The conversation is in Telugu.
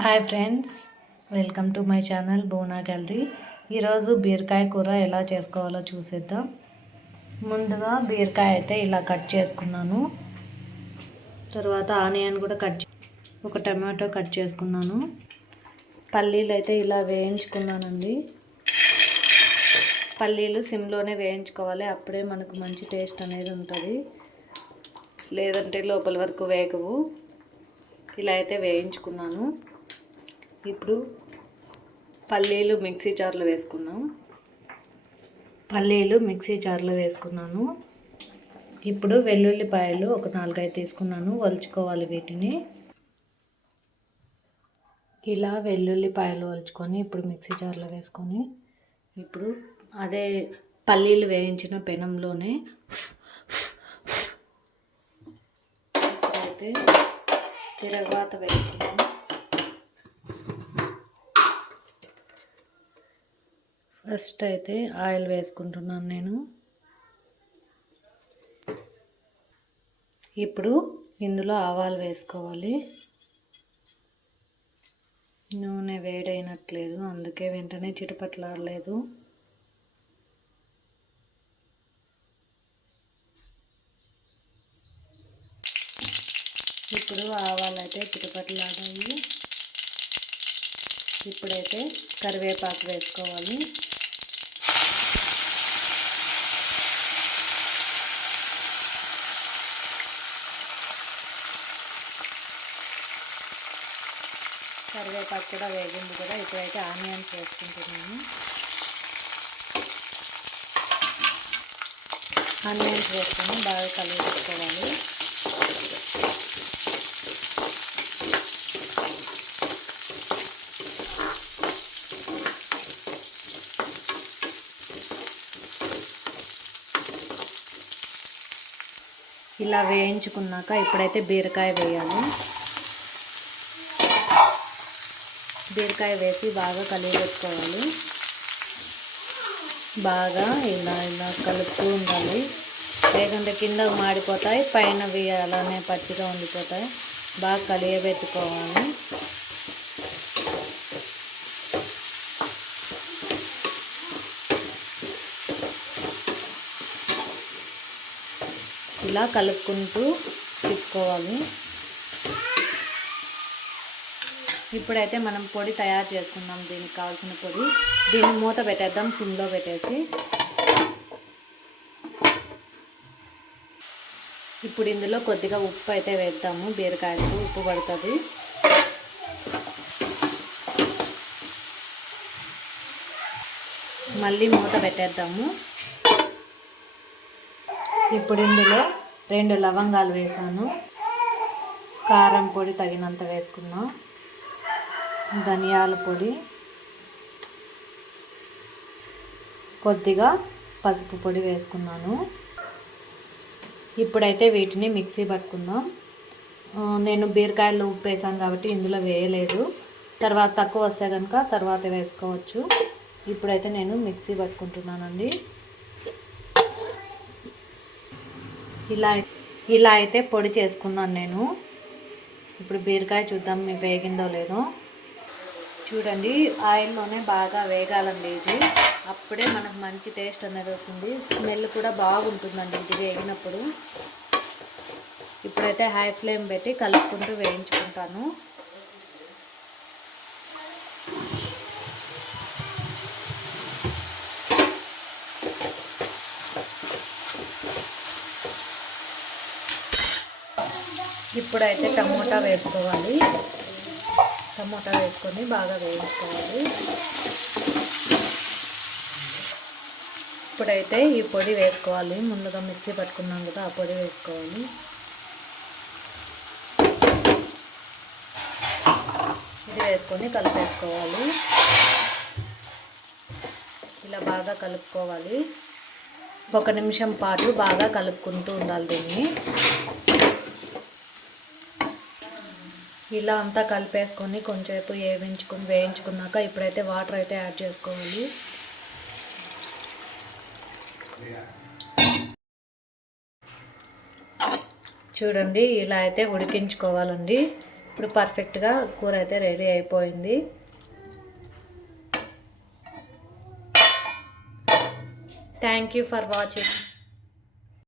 Hi friends welcome to my channel Bona gallery. ఈరోజు బీరకాయ కూర ఎలా చేసుకోవాలో చూసేద్దాం. ముందుగా బీరకాయ అయితే ఇలా కట్ చేసుకున్నాను. తర్వాత ఆనియన్ కూడా కట్ చే- ఒక టమాటో కట్ చేసుకున్నాను. పల్లీలు అయితే ఇలా వేయించుకున్నానండి. పల్లీలు సిమ్లోనే వేయించుకోవాలి అప్పుడే మనకు మంచి టేస్ట్ అనేది ఉంటుంది. లేదంటే లోపల వరకు వేగవు. ఇలా అయితే వేయించుకున్నాను. ఇప్పుడు పల్లీలు మిక్సీ జార్లో వేసుకున్నాం పల్లీలు మిక్సీ జార్లో వేసుకున్నాను. ఇప్పుడు వెల్లుల్లిపాయలు ఒక నాలుగైదు తీసుకున్నాను. వలుచుకోవాలి వీటిని. ఇలా వెల్లుల్లిపాయలు వలుచుకొని ఇప్పుడు మిక్సీ జార్లో వేసుకొని ఇప్పుడు అదే పల్లీలు వేయించిన పెనంలోనే అయితే తిరగవాత వేసుకున్నాను ఫస్ట్ అయితే ఆయిల్ వేసుకుంటున్నాను నేను. ఇప్పుడు ఇందులో ఆవాలు వేసుకోవాలి. నూనె వేడైనట్లేదు అందుకే వెంటనే చిటపట్లాడలేదు. ఇప్పుడు ఆవాలు అయితే చిటపట్లాడాయి. ఇప్పుడైతే కరివేపాకు వేసుకోవాలి. కరివేపాకు కూడా వేగింది కూడా ఇప్పుడైతే ఆనియన్స్ వేసుకుంటున్నాను. ఆనియన్స్ వేసుకొని బాగా కలిగించుకోవాలి ఇలా వేయించుకున్నాక ఇప్పుడైతే బీరకాయ వేయాలి. బీరకాయ వేసి బాగా కలిపెట్టుకోవాలి. బాగా ఇలా ఇలా కలుపుతూ ఉండాలి. లేకుంటే కింద మాడిపోతాయి పైన అలానే పచ్చిగా ఉండిపోతాయి. బాగా కలియబెట్టుకోవాలి. ఇలా కలుపుకుంటూ తిప్పుకోవాలి. ఇప్పుడైతే మనం పొడి తయారు చేసుకుందాం దీనికి కావాల్సిన పొడి. దీన్ని మూత పెట్టేద్దాం. సిమ్లో పెట్టేసి. ఇప్పుడు ఇందులో కొద్దిగా ఉప్పు అయితే వేద్దాము. బీరకాయలకు ఉప్పు పడుతుంది. మళ్ళీ మూత పెట్టేద్దాము. ఇప్పుడు ఇందులో రెండు లవంగాలు వేసాను. కారం పొడి తగినంత వేసుకున్నాం. ధనియాల పొడి కొద్దిగా పసుపు పొడి వేసుకున్నాను. ఇప్పుడైతే వీటిని మిక్సీ పట్టుకుందాం. నేను బీరకాయలు ఉప్పు వేసాను కాబట్టి ఇందులో వేయలేదు. తర్వాత తక్కువ వస్తే కనుక తర్వాత వేసుకోవచ్చు. ఇప్పుడైతే నేను మిక్సీ పట్టుకుంటున్నానండి. ఇలా ఇలా అయితే పొడి చేసుకున్నాను నేను. ఇప్పుడు బీరకాయ చూద్దాం వేగిందో లేదో. చూడండి ఆయిల్లోనే బాగా వేగాలండి ఇది అప్పుడే మనకు మంచి టేస్ట్ అనేది వస్తుంది. స్మెల్ కూడా బాగుంటుందండి ఇది వేగినప్పుడు. ఇప్పుడైతే హై ఫ్లేమ్ పెట్టి కలుపుకుంటూ వేయించుకుంటాను. ఇప్పుడైతే టమోటా వేసుకోవాలి. టమోటా వేసుకొని బాగా వేయించుకోవాలి. ఇప్పుడైతే ఈ పొడి వేసుకోవాలి. ముందుగా మిక్సీ పట్టుకున్నాం కదా ఆ పొడి వేసుకోవాలి. ఇది వేసుకొని కలిపేసుకోవాలి. ఇలా బాగా కలుపుకోవాలి. ఒక నిమిషం పాటు బాగా కలుపుకుంటూ ఉండాలి దీన్ని. ఇలా అంతా కలిపేసుకొని కొంచెంసేపు వేయించుకొని వేయించుకున్నాక ఇప్పుడైతే వాటర్ అయితే యాడ్ చేసుకోవాలి. చూడండి ఇలా అయితే ఉడికించుకోవాలండి. ఇప్పుడు పర్ఫెక్ట్గా కూర అయితే రెడీ అయిపోయింది. Thank you for watching